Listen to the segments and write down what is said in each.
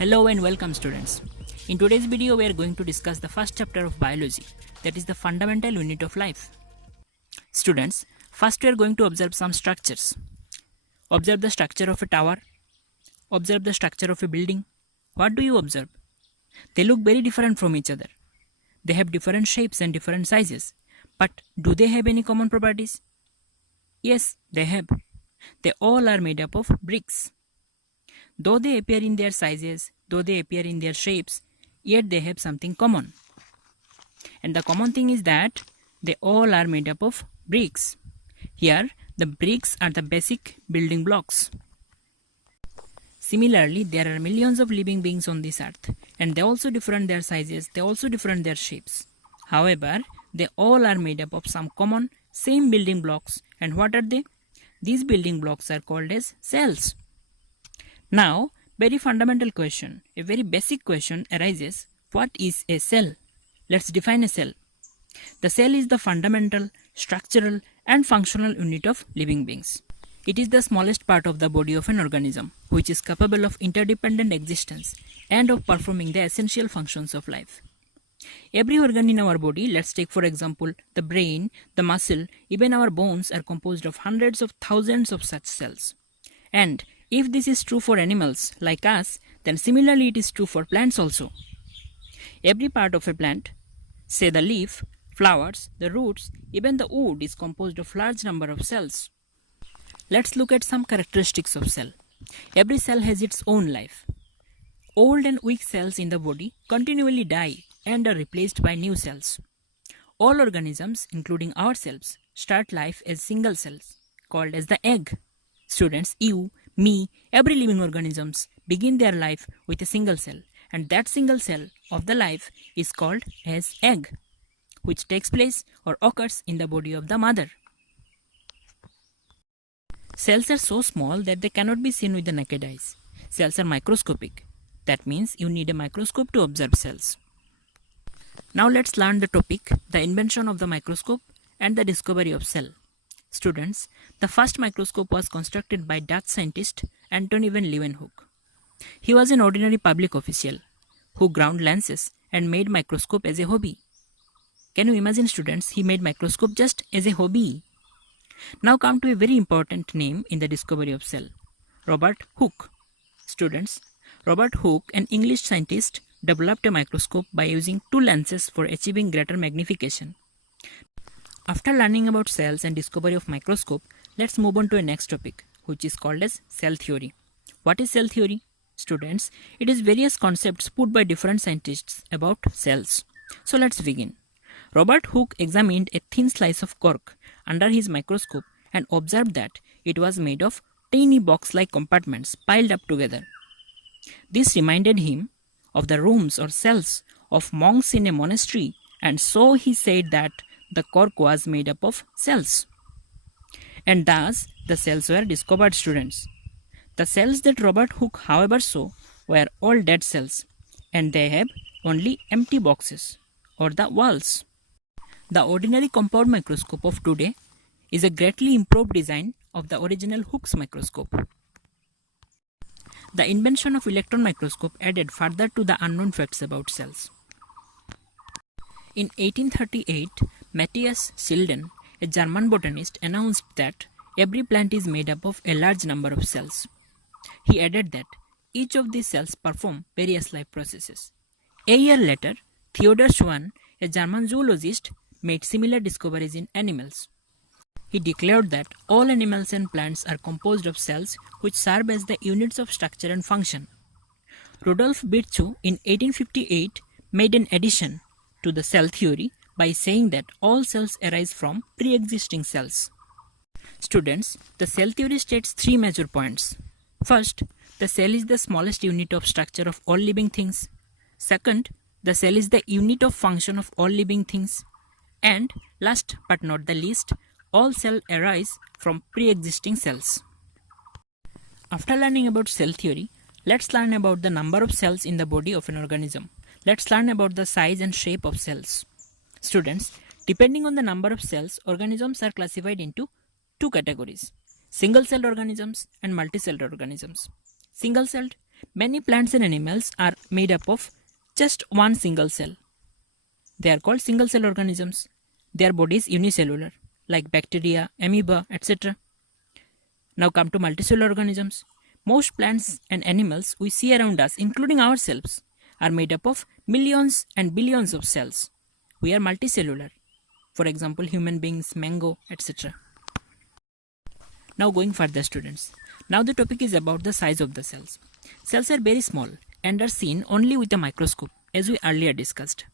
Hello and welcome students. In today's video we are going to discuss the first chapter of biology, that is the fundamental unit of life. Students, first we are going to observe some structures. Observe the structure of a tower. Observe the structure of a building. What do you observe? They look very different from each other. They have different shapes and different sizes. But do they have any common properties? Yes, they have. They all are made up of bricks. Though they appear in their sizes, though they appear in their shapes, yet they have something common. And the common thing is that they all are made up of bricks. Here, the bricks are the basic building blocks. Similarly, there are millions of living beings on this earth, and they also differ in their sizes, they also differ in their shapes. However, they all are made up of some common, same building blocks. And what are they? These building blocks are called as cells. Now, very fundamental question, a very basic question arises. What is a cell? Let's define a cell. The cell is the fundamental, structural and functional unit of living beings. It is the smallest part of the body of an organism, which is capable of interdependent existence and of performing the essential functions of life. Every organ in our body, let's take for example the brain, the muscle, even our bones are composed of hundreds of thousands of such cells. And if this is true for animals like us, then similarly it is true for plants also. Every part of a plant, say the leaf, flowers, the roots, even the wood is composed of large number of cells. Let's look at some characteristics of cell. Every cell has its own life. Old and weak cells in the body continually die and are replaced by new cells. All organisms, including ourselves, start life as single cells, called as the egg. Students, you, me, every living organisms begin their life with a single cell, and that single cell of the life is called as egg, which takes place or occurs in the body of the mother. Cells are so small that they cannot be seen with the naked eyes. Cells are microscopic. That means you need a microscope to observe cells. Now let's learn the topic, the invention of the microscope and the discovery of cell. Students, the first microscope was constructed by Dutch scientist Antonie van Leeuwenhoek. He was an ordinary public official who ground lenses and made microscope as a hobby. Can you imagine, students, he made microscope just as a hobby. Now come to a very important name in the discovery of cell, Robert Hooke. Students, Robert Hooke, an English scientist, developed a microscope by using two lenses for achieving greater magnification. After learning about cells and discovery of microscope, let's move on to a next topic, which is called as cell theory. What is cell theory? Students, it is various concepts put by different scientists about cells. So let's begin. Robert Hooke examined a thin slice of cork under his microscope and observed that it was made of tiny box-like compartments piled up together. This reminded him of the rooms or cells of monks in a monastery, and so he said that the cork was made up of cells. And thus, the cells were discovered, students. The cells that Robert Hooke, however, saw were all dead cells, and they have only empty boxes or the walls. The ordinary compound microscope of today is a greatly improved design of the original Hooke's microscope. The invention of electron microscope added further to the unknown facts about cells. In 1838, Matthias Schilden, a German botanist, announced that every plant is made up of a large number of cells. He added that each of these cells perform various life processes. A year later, Theodor Schwann, a German zoologist, made similar discoveries in animals. He declared that all animals and plants are composed of cells which serve as the units of structure and function. Rudolf Virchow in 1858 made an addition to the cell theory by saying that all cells arise from pre-existing cells. Students, the cell theory states three major points. First, the cell is the smallest unit of structure of all living things. Second, the cell is the unit of function of all living things. And last but not the least, all cells arise from pre-existing cells. After learning about cell theory, let's learn about the number of cells in the body of an organism. Let's learn about the size and shape of cells. Students, depending on the number of cells, organisms are classified into two categories: single-celled organisms and multicelled organisms. Single-celled Many plants and animals are made up of just one single cell. They are called single cell organisms. Their body is unicellular, like bacteria, amoeba, etc. Now come to multicellular organisms. Most plants and animals we see around us, including ourselves, are made up of millions and billions of cells. We are multicellular. For example, human beings, mango, etc. Now going further, students. Now the topic is about the size of the cells. Cells are very small and are seen only with a microscope, as we earlier discussed.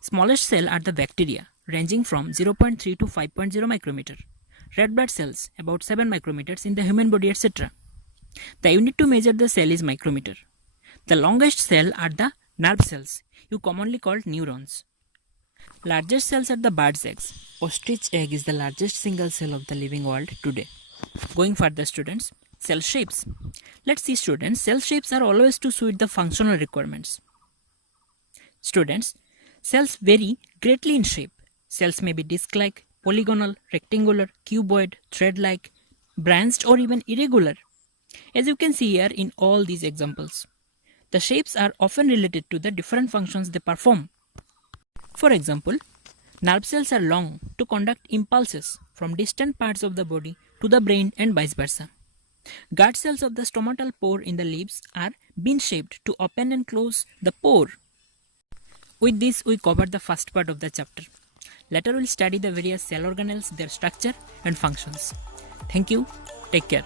Smallest cell are the bacteria, ranging from 0.3 to 5.0 micrometer. Red blood cells, about 7 micrometers in the human body, etc. The unit to measure the cell is micrometer. The longest cell are the nerve cells, you commonly called neurons. Largest cells are the bird's eggs. Ostrich egg is the largest single cell of the living world today. Going further, students, cell shapes. Let's see, students, cell shapes are always to suit the functional requirements. Students, cells vary greatly in shape. Cells may be disc-like, polygonal, rectangular, cuboid, thread-like, branched or even irregular. As you can see here in all these examples, the shapes are often related to the different functions they perform. For example, nerve cells are long to conduct impulses from distant parts of the body to the brain and vice versa. Guard cells of the stomatal pore in the lips are bean-shaped to open and close the pore. With this, we covered the first part of the chapter. Later, we'll study the various cell organelles, their structure and functions. Thank you. Take care.